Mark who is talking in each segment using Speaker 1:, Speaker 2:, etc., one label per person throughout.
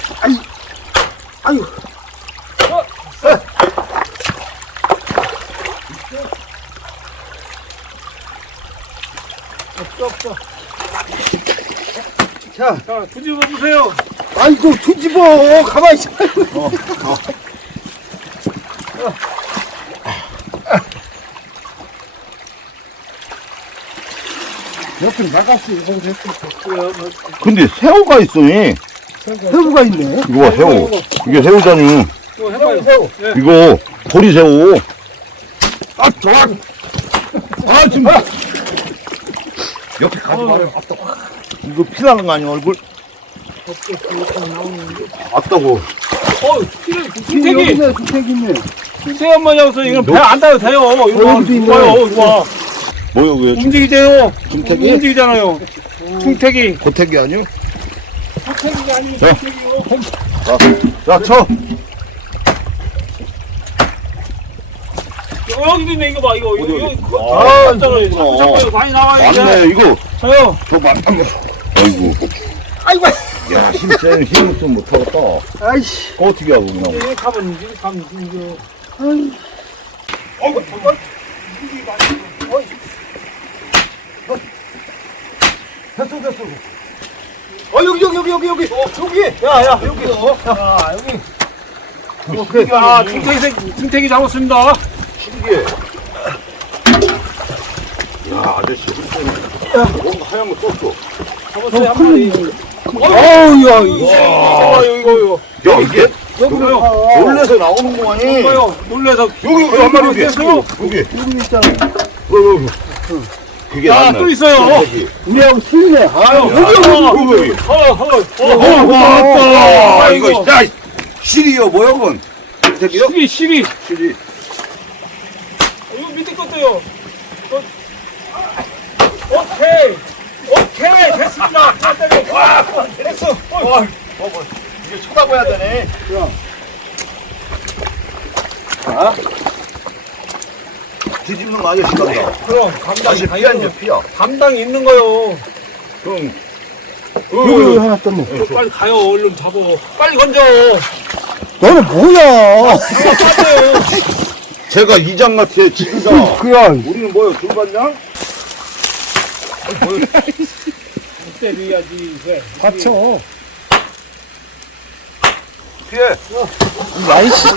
Speaker 1: 아유.
Speaker 2: 없어.
Speaker 1: 자,
Speaker 2: 뒤집어 보세요.
Speaker 1: 아이고, 뒤집어. 가만히 있어. 옆으로 나갔어.
Speaker 3: 근데 새우가 있어.
Speaker 1: 새우가 있네.
Speaker 3: 이거 봐, 새우. 이게 새우잖니.
Speaker 2: 이거 해봐요.
Speaker 1: 새우.
Speaker 3: 이거 보리새우.
Speaker 1: 아, 좋아.
Speaker 3: 아, 지금. 옆에 가지 마요. 이거 피나는 거 아니야, 얼굴? 아따고.
Speaker 2: 퉁태기.
Speaker 1: 여기네, 주택이 있네.
Speaker 2: 퉁태기 한번 잡았어. 이건 배 안 닿아도 돼요. 이거
Speaker 1: 여기도 있네.
Speaker 2: 봐요. 이거 봐.
Speaker 3: 뭐야, 왜?
Speaker 2: 움직이세요.
Speaker 3: 퉁태기?
Speaker 2: 움직이잖아요. 퉁태기.
Speaker 3: 고태기 아니요?
Speaker 2: 퉁태기가 아니고
Speaker 3: 자.
Speaker 2: 퉁태기요.
Speaker 3: 자, 쳐.
Speaker 2: 여기도 있네. 이거 봐. 이거.
Speaker 3: 어디?
Speaker 2: 이거.
Speaker 3: 아,
Speaker 2: 있잖아요.
Speaker 3: 이거구나.
Speaker 2: 자꾸 많이 나와요. 이제.
Speaker 3: 맞네, 이거.
Speaker 2: 저요.
Speaker 3: 저 만. 아이고.
Speaker 1: 아이고.
Speaker 3: 야, 힘 좀 못하겠다.
Speaker 1: 아이씨.
Speaker 3: 어떻게 하고, 그냥.
Speaker 2: 이렇게 가면 이거.
Speaker 1: 아이.
Speaker 2: 어이구.
Speaker 1: 됐어. 여기. 여기. 야, 여기. 야, 여기. 오케이.
Speaker 2: 야, 퉁태기 잡았습니다.
Speaker 3: 신기해. 야, 아저씨, 뭔가 하얀 거 썼어.
Speaker 2: 잡았어요, 한 마리.
Speaker 1: 어우, 야,
Speaker 2: 이거.
Speaker 3: 야, 이게?
Speaker 2: 여기요.
Speaker 3: 놀래서 나오는 거 아니?
Speaker 2: 이거요. 놀래서.
Speaker 3: 여기, 한 마리 여기.
Speaker 2: 됐어요.
Speaker 3: 여기.
Speaker 1: 여기 있잖아.
Speaker 3: 여기. 그게
Speaker 2: 아,
Speaker 3: 낫네.
Speaker 2: 또 있어요.
Speaker 1: 우리하고 틀리네. 아유,
Speaker 3: 여기.
Speaker 2: 왔다.
Speaker 3: 아, 이거, 야, 실이요, 뭐야, 그건? 대기요?
Speaker 2: 시리.
Speaker 3: 실이.
Speaker 2: 이거 밑에 것도요. 오케이. 됐습니다. 자, 때려. 와, 됐어.
Speaker 3: 이게 쳐다봐야 되네.
Speaker 1: 자,
Speaker 3: 뒤집는 거 아저씨 같다.
Speaker 2: 그럼,
Speaker 3: 다시 피야, 이제 피야.
Speaker 2: 담당이 있는 거요.
Speaker 3: 그럼,
Speaker 1: 여기 하나 떴네.
Speaker 2: 빨리 가요. 얼른 잡어. 빨리 건져.
Speaker 1: 너는 뭐야?
Speaker 2: 빠져요.
Speaker 3: 제가 이장 같아, 지그자.
Speaker 1: 그야.
Speaker 3: 우리는 뭐야, 둘반장?
Speaker 2: 때려야지. 왜?
Speaker 1: 받쳐.
Speaker 3: 피해.
Speaker 1: 아이씨.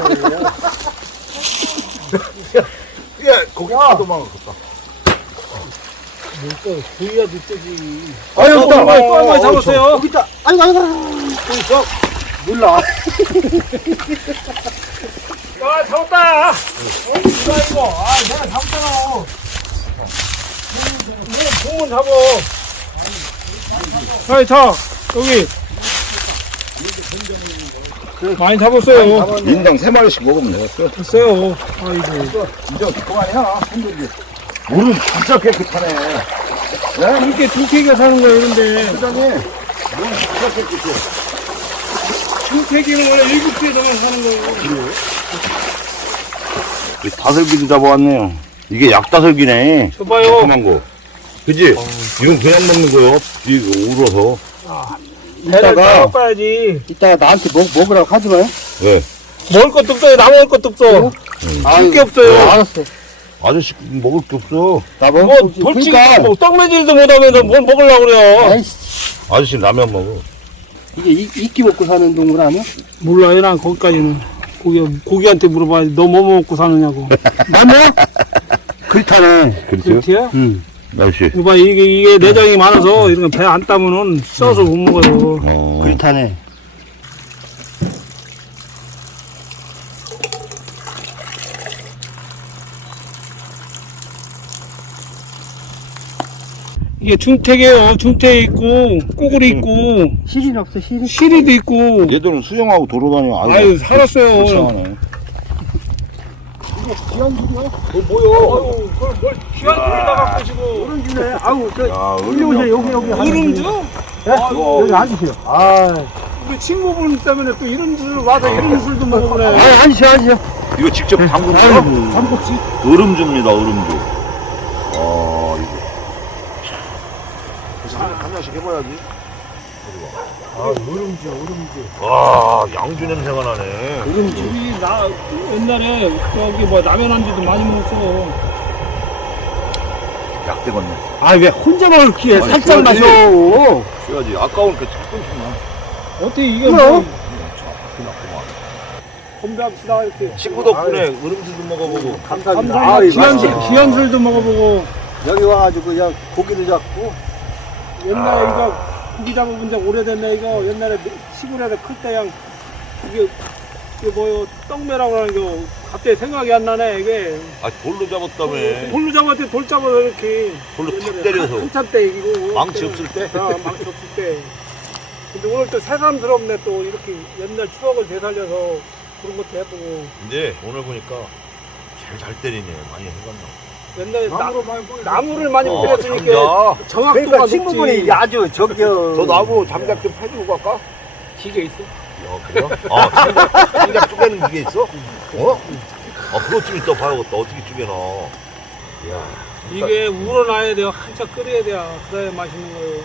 Speaker 3: 피해. 거기 다 도망갔다.
Speaker 2: 구이야 밑에지.
Speaker 1: 아유,
Speaker 2: 또 한 마리 잡았어요.
Speaker 1: 여기 있다. 아이고. 몰라.
Speaker 2: 아, 잡았다. 이거. 아, 내가 잡았잖아. 공문 잡어. 자, 여기. 많이 잡았어요.
Speaker 3: 인당 3마리씩 먹으면 되겠어.
Speaker 2: 됐어요. 아이고.
Speaker 3: 이제 그만이야. 힘들게. 물은 진짜 깨끗하네.
Speaker 2: 이렇게 퉁태기가 사는 거야, 이런데.
Speaker 3: 회장님, 물은 진짜 깨끗해.
Speaker 2: 퉁태기는 원래 7개에서만 사는 거예요.
Speaker 3: 다슬기도 잡아왔네요. 이게 약다슬기네.
Speaker 2: 저봐요.
Speaker 3: 조그만 거. 그지? 이건 그냥 먹는 거요. 이거 울어서.
Speaker 2: 배를
Speaker 1: 이따가-
Speaker 2: 따봐야지.
Speaker 1: 이따가 나한테 먹으라고 하지 마요.
Speaker 3: 왜?
Speaker 2: 먹을 것도 없어요. 나 먹을 것도 없어.
Speaker 1: 아유,
Speaker 2: 게 없어요.
Speaker 1: 알았어.
Speaker 3: 아저씨 먹을 게 없어.
Speaker 1: 나
Speaker 2: 뭐,
Speaker 1: 먹을
Speaker 2: 돌치기,
Speaker 1: 그러니까.
Speaker 2: 뭐, 떡매질도 못하면서 뭘 먹으려고 그래요.
Speaker 1: 아이씨,
Speaker 3: 아저씨 라면 먹어.
Speaker 1: 이게 이끼 먹고 사는 동물 아니야?
Speaker 2: 몰라요, 난 거기까지는. 고기한테 물어봐야지. 너 뭐 먹고 사느냐고.
Speaker 1: 나뭐? 그렇다네.
Speaker 3: 그렇죠?
Speaker 2: 그렇지요?
Speaker 1: 응.
Speaker 3: 아저씨.
Speaker 2: 이거 봐, 이게 내장이 많아서 이런 배 안 따면은 써서 못 먹어요.
Speaker 1: 그렇다네.
Speaker 2: 이게 중태기예요. 중태 있고, 꼬구리 있고,
Speaker 1: 실인 없어, 실인?
Speaker 2: 시리도 있고.
Speaker 3: 얘들은 수영하고 돌아다녀.
Speaker 2: 아유, 살았어요.
Speaker 3: 불쌍하네.
Speaker 2: 뭐요? 그걸 뭘 귀한 소리다 갖고 오시고.
Speaker 1: 오른주네. 아우,
Speaker 3: 야,
Speaker 1: 여기 오세요, 여기.
Speaker 2: 이름주?
Speaker 1: 여기 앉으세요. 아,
Speaker 2: 우리 친구분 때문에 또 이런 줄 와서 이런 술도 먹어보네.
Speaker 1: 앉으세요.
Speaker 3: 이거 직접 담근 거야?
Speaker 1: 잠복지.
Speaker 3: 얼음주입니다, 얼음주. 이거. 그래서 한 잔씩 해봐야지.
Speaker 1: 우름지.
Speaker 3: 와, 양주 냄새가 나네.
Speaker 2: 우리 옛날에 저기 뭐 라면 안주도 많이 먹었어.
Speaker 3: 약 되겠네.
Speaker 1: 아, 왜 혼자만 이렇게
Speaker 3: 아니,
Speaker 1: 살짝
Speaker 3: 그러지.
Speaker 1: 마셔.
Speaker 3: 줘야지. 아까우니까 조금씩만.
Speaker 2: 어떻게 이게
Speaker 1: 그럼.
Speaker 2: 뭐 건배합시다 이렇게.
Speaker 3: 친구 덕분에 우름지도 먹어보고.
Speaker 1: 감사합니다.
Speaker 2: 감사합니다. 귀한술도 먹어보고.
Speaker 1: 여기 와가지고 그냥 고기도 잡고.
Speaker 2: 옛날에 이거 고기 잡아본 적 오래됐네 이거. 옛날에 시골에서 클 때 그냥 이게 뭐요 떡매라고 하는 거 갑자기 생각이 안 나네 이게.
Speaker 3: 아, 돌로 잡았다며.
Speaker 2: 돌로 잡았지 돌 잡아서 이렇게.
Speaker 3: 돌로 탁
Speaker 2: 옛날에
Speaker 3: 때려서.
Speaker 2: 한참 때 이거.
Speaker 3: 망치 없을 때?
Speaker 2: 망치 없을 때. 근데 오늘 또 새삼스럽네 또 이렇게 옛날 추억을 되살려서 그런 것도 해보고.
Speaker 3: 근데 오늘 보니까 잘 때리네. 많이 해봤나.
Speaker 2: 옛날에 나무를 많이 뿌렸으니까
Speaker 3: 장작.
Speaker 2: 정확도가
Speaker 1: 그러니까
Speaker 2: 높지.
Speaker 1: 친구분이 아주
Speaker 3: 저 나무 장작 좀 패주고 갈까?
Speaker 2: 기계 있어?
Speaker 3: 야, 그래요? 아, 장작 쪼개는 게 있어? 어? 아, 그것 좀 이따 봐야겠다. 어떻게 쪼개나. 야,
Speaker 2: 이게 우러나야 돼요. 한참 끓여야 돼요. 그래야 맛있는 거예요.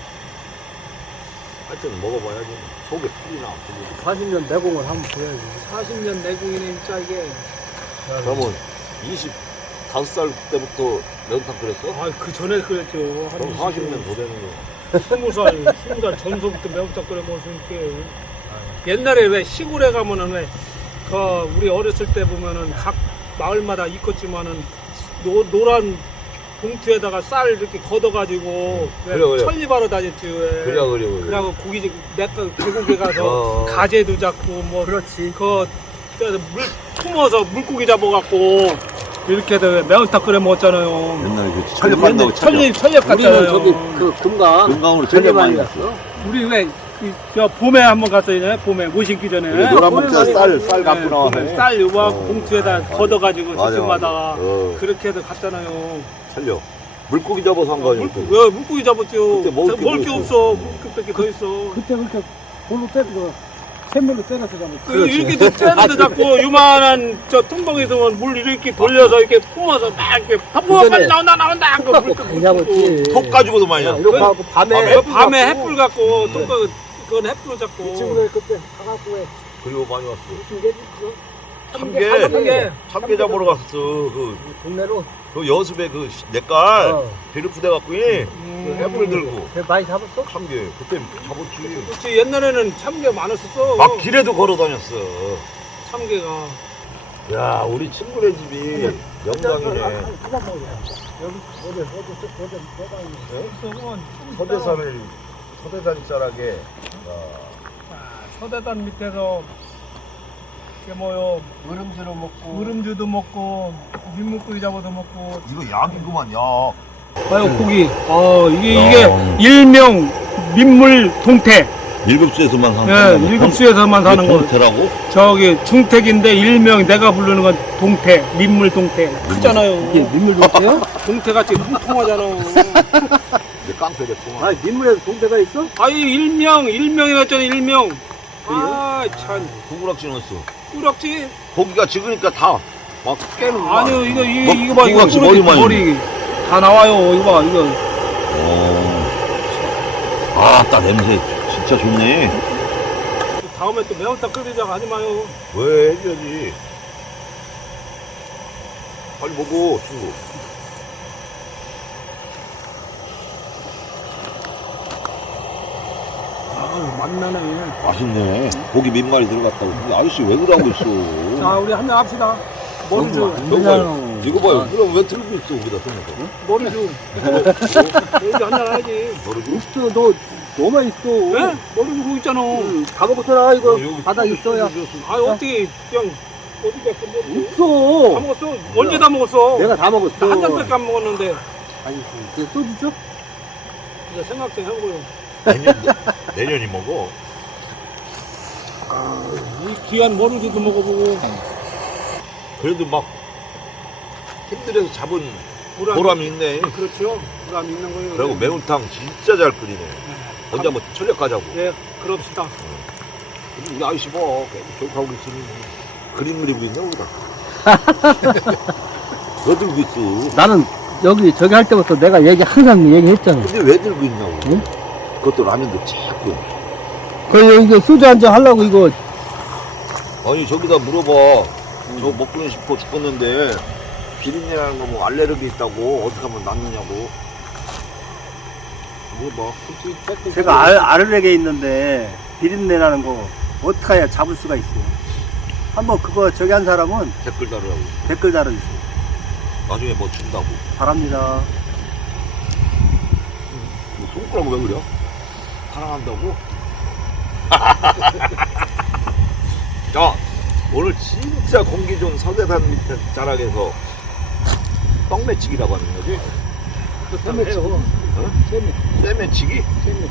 Speaker 3: 하여튼 먹어봐야지. 속에 풀이나.
Speaker 1: 40년 내공을 한번 보여야지.
Speaker 2: 40년 내공이네 진짜 이게.
Speaker 3: 그러면 25살 때부터 매운탕 끓였어?
Speaker 2: 아, 그 전에 끓였죠.
Speaker 3: 그럼 40년 더 되는 거.
Speaker 2: 20살 전서부터 매운탕 끓여 먹었으니까. 옛날에 왜 시골에 가면은 왜 그 우리 어렸을 때 보면은 각 마을마다 있겠지만은 노란 봉투에다가 쌀 이렇게 걷어가지고 왜
Speaker 3: 그래.
Speaker 2: 천리바로 다녔지 왜.
Speaker 3: 그래.
Speaker 2: 그래갖고 고기 계곡에 가서
Speaker 3: 어.
Speaker 2: 가재도 잡고 뭐
Speaker 1: 그렇지.
Speaker 2: 물 품어서 물고기 잡아갖고 이렇게 해서 매운탕 끓여 먹었잖아요.
Speaker 3: 옛날에 그 철렵 간다고
Speaker 2: 철렵
Speaker 1: 우리는
Speaker 2: 같잖아요.
Speaker 1: 저기 그 금강으로
Speaker 3: 철렵 많이
Speaker 1: 갔어.
Speaker 2: 우리 왜 저 봄에 한번 갔어요. 봄에 못 신기 전에.
Speaker 3: 그래, 노란 문자 쌀 갖고 나와.
Speaker 2: 쌀 요거 봉투에다 걷어가지고
Speaker 3: 맞아,
Speaker 2: 저쪽마다가
Speaker 3: 맞아.
Speaker 2: 그렇게 해서 갔잖아요.
Speaker 3: 철렵. 물고기 잡아서 한 거 아니야?
Speaker 2: 왜 물고기 잡았죠?
Speaker 3: 그때 먹을 게
Speaker 2: 먹을 게
Speaker 3: 뭐
Speaker 2: 없어. 물고기밖에 더 있어.
Speaker 1: 그때 그렇게 볼로 때리고 샘물로 때려서 잡았지.
Speaker 2: 이렇게 째려도 잡고 요만한 저 tum벙에서는 물 이렇게 돌려서 이렇게 품어서 막 이렇게 빨리 나온다
Speaker 1: 그냥 잡았지.
Speaker 3: 톡 가지고도 많이 잡고.
Speaker 1: 이렇게 하고
Speaker 2: 밤에 햇불 갖고 그건 햇불 잡고
Speaker 1: 친구들 그때 가갖고 왜
Speaker 3: 그리고 많이 왔어.
Speaker 2: 참게.
Speaker 3: 참게 잡으러 갔었어. 그
Speaker 1: 동네로
Speaker 3: 여습에 그 냇갈
Speaker 1: 어.
Speaker 3: 배를 부대 갖고 해불 들고
Speaker 1: 많이 잡았어?
Speaker 3: 참게 그때 잡았지.
Speaker 2: 그렇지 옛날에는 참게 많았었어.
Speaker 3: 막 길에도 걸어 다녔어.
Speaker 2: 참게가.
Speaker 3: 야, 우리 친구네 집이 영광이네.
Speaker 1: 그만 먹어. 여기
Speaker 3: 서대산 자락에
Speaker 2: 서대단 밑에서 이게 뭐요
Speaker 1: 우름지로 먹고.
Speaker 2: 우름주도 먹고 민물고기 잡아도 먹고.
Speaker 3: 이거 약이구만 약.
Speaker 2: 아유 고기. 이게 일명 민물 동태.
Speaker 3: 일급수에서만 사는
Speaker 2: 예, 일급수에서만 사는 거.
Speaker 3: 동태라고?
Speaker 2: 저기 중택인데 일명 내가 부르는 건 동태, 민물 동태. 크잖아요.
Speaker 1: 이게 민물 동태요?
Speaker 2: 동태같이 통통하잖아.
Speaker 3: 이제 깡패 됐구만.
Speaker 1: 아, 민물에도 동태가 있어?
Speaker 2: 아니 일명이랬잖아 일명. 아 참
Speaker 3: 구부락지 넣었어.
Speaker 2: 꾸럭지.
Speaker 3: 고기가 적으니까 다 막 깨는 거야.
Speaker 2: 아니요 이거
Speaker 3: 뭐,
Speaker 2: 봐 이거
Speaker 3: 꾸락지 머리만
Speaker 2: 머리 다 나와요 이거 봐 이거.
Speaker 3: 아따 냄새 진짜 좋네.
Speaker 2: 다음에 또 매운탕 끓이자고 하지 마요.
Speaker 3: 왜 해줘야지. 빨리 먹어 친구.
Speaker 2: 맛나네.
Speaker 3: 맛있네. 고기 민말이 들어갔다고. 근데 아저씨 왜 그러고 있어?
Speaker 2: 자 우리 한잔 합시다. 머리 줘.
Speaker 3: 이거 봐요. 그럼 왜 들고 있어 거기다 생각해?
Speaker 2: 머리 줘. 머리 한잔 해야지.
Speaker 1: 있어, 너 너만 있어.
Speaker 2: 왜? 머리 주고 있잖아.
Speaker 1: 다 먹었잖아, 이거.
Speaker 3: 여기
Speaker 1: 바닥 있어야.
Speaker 2: 아 어떻게 그냥 어디 갔어? 다
Speaker 1: 없어.
Speaker 2: 먹었어. 언제 다 먹었어?
Speaker 1: 내가 다 먹었어.
Speaker 2: 나 한 잔밖에 안 먹었는데.
Speaker 1: 아니, 그 소주 줘?
Speaker 2: 이제 생각 좀 해보고요.
Speaker 3: 내년이 먹어.
Speaker 2: 이 귀한 머루지도 먹어보고.
Speaker 3: 그래도 막 힘들어서 잡은
Speaker 2: 보람이-
Speaker 3: 보람이 있네.
Speaker 2: 그렇죠. 보람 있는 거예요.
Speaker 3: 그리고 매운탕 진짜 잘 끓이네. 언제 한번 철력 가자고.
Speaker 2: 예, 그럽시다.
Speaker 3: 근데 우리 아저씨 봐. 계속 하고 있으니 그림 그리고 있네 우리가. 왜 들고 있어?
Speaker 1: 나는 저기 할 때부터 내가 항상 얘기했잖아.
Speaker 3: 근데 왜 들고 있냐고.
Speaker 1: 응?
Speaker 3: 그것도 라면도 자꾸.
Speaker 1: 그 이거 소주 한잔 하려고 이거
Speaker 3: 아니 저기다 물어봐. 저 먹고 싶어 죽겠는데 비린내라는 거 뭐 알레르기 있다고 어떻게 하면 낫느냐고. 물어봐.
Speaker 4: 제가 아르렉에 있는데 비린내 나는 거 어떻게 해야 잡을 수가 있어요. 한번 그거 저기 한 사람은
Speaker 3: 댓글 달으라고.
Speaker 4: 댓글 달아주세요.
Speaker 3: 나중에 뭐 준다고.
Speaker 4: 바랍니다.
Speaker 3: 뭐 손가락 왜 그래? 사랑한다고? 자, 오늘 진짜 공기 좋은 서대산 밑에 자락에서 떡매치기라고 하는 거지? 쇠매치기?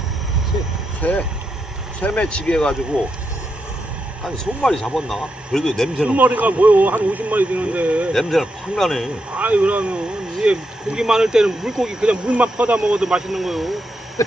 Speaker 3: 쇠매치기 해가지고 한 20마리 잡았나? 그래도 냄새는
Speaker 2: 20마리가 뭐요? 한 50마리 되는데.
Speaker 3: 냄새는 팍 나네.
Speaker 2: 아이, 그러면 이게 고기 많을 때는 물고기 그냥 물만 퍼다 먹어도 맛있는 거요.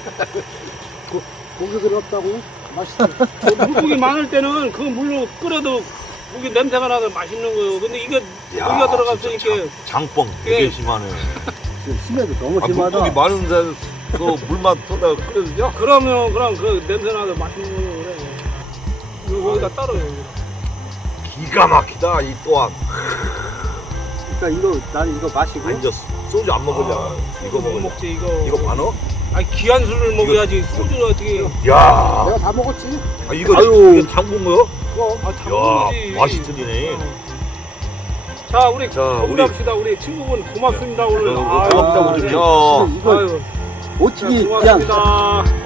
Speaker 1: 고기 들어갔다고? 맛있어.
Speaker 2: 물고기 많을 때는 그 물로 끓여도 고기 냄새가 나서 맛있는 거요. 근데 이게
Speaker 3: 야,
Speaker 2: 고기가 들어갔으니까
Speaker 3: 진짜 장뻥 되게
Speaker 2: 예.
Speaker 3: 심하네.
Speaker 1: 심해도 너무
Speaker 3: 아,
Speaker 1: 심하다.
Speaker 3: 물고기 많은데 그 물만 퍼다 끓여주냐?
Speaker 2: 그러면 그럼 그 냄새 나서 맛있는 거요. 그래. 이거 거기다 따로요.
Speaker 3: 기가 막히다 이 또한.
Speaker 4: 그러니까 이거 나는 이거 마시고
Speaker 3: 앉았어. 소주 안 먹으냐? 이거
Speaker 2: 못
Speaker 3: 먹으냐?
Speaker 2: 먹지 이거.
Speaker 3: 이거 반어?
Speaker 2: 아니 귀한 술을 먹어야지 소주를 어떻게?
Speaker 3: 야,
Speaker 1: 내가 다 먹었지?
Speaker 3: 아, 이거
Speaker 1: 아유.
Speaker 3: 이게 담근 거요?
Speaker 2: 아, 다
Speaker 3: 야,
Speaker 2: 먹지.
Speaker 3: 맛있으리네.
Speaker 2: 자, 우리
Speaker 3: 자,
Speaker 2: 건배합시다. 우리 친구분 고맙습니다 오늘.
Speaker 3: 고맙다,
Speaker 2: 아유,
Speaker 3: 우리.
Speaker 2: 네.
Speaker 3: 야.
Speaker 1: 이거
Speaker 2: 아유,
Speaker 1: 어떻게
Speaker 2: 자,
Speaker 1: 그냥
Speaker 2: 고맙습니다.